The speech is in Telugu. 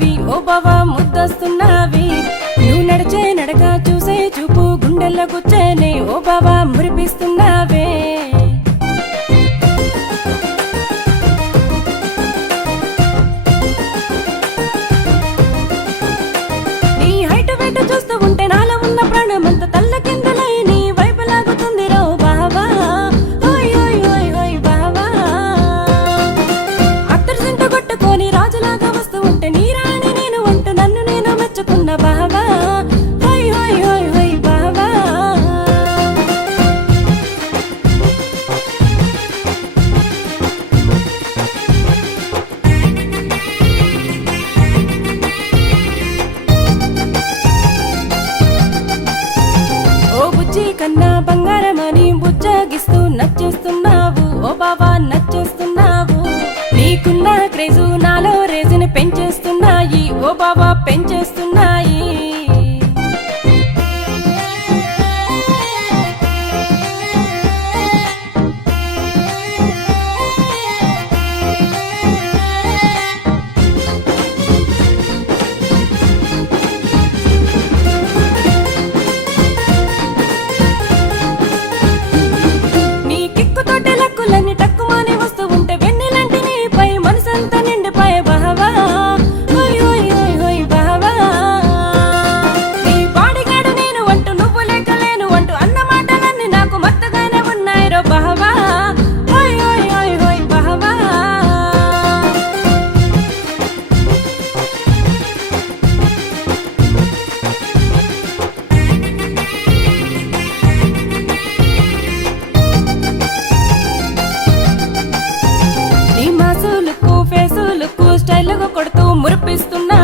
నవ్వి ఓ బావా ముద్దస్తున్నావి నువ్వు నడిచే నడక చూసే చూపు గుండెల్లో గుచ్చేనే ఓ బావా మురిపిస్తున్నావే నీ హైట్ వెయిట్ చూస్తూ ఉంటే నాలో ఉన్న ప్రాణమంతా తల్ల కిందలై నీ వైపు లాగుతుంది రో బావా ఓయ్ ఓయ్ ఓయ్ ఓయ్ బావా అత్తరు సింట కొట్టుకొని రాజులాగా వస్తూ ఉంటే నీ రాణి నేను అంటూ నన్ను నేను మెచ్చుకున్న బావా ఓయ్ ఓయ్ ఓయ్ ఓయ్ బావా ఓ బుజ్జి కన్నా బంగారమని బుజ్జగిస్తూ నచ్చేస్తున్నావు ఓ బావా నచ్చేస్తున్నావు నీకున్న క్రేజు నాలో రేజుని పెంచేస్తున్నాయి ఓ బావా పెంచేస్తున్నాయి నీ కిక్కుతోటి లక్కులన్నీ టక్కుమాని వస్తూ ఉంటే వెన్నెలంటి నీపై మనసంతా నిండిపోయే బావా ఓయ్ ఓయ్ ఓయ్ ఓయ్ బావా నీ బాడిగాడు నేను అంటూ నువ్వు లేకలేను అంటూ అన్న మాటలన్నీ నాకు మత్తుగానే ఉన్నాయి రో బావా ఓయ్ ఓయ్ ఓయ్ ఓయ్ బావా నీ మాసులకు ఫేసులకు స్టైల్గా కొడుతూ మురిపిస్తున్నా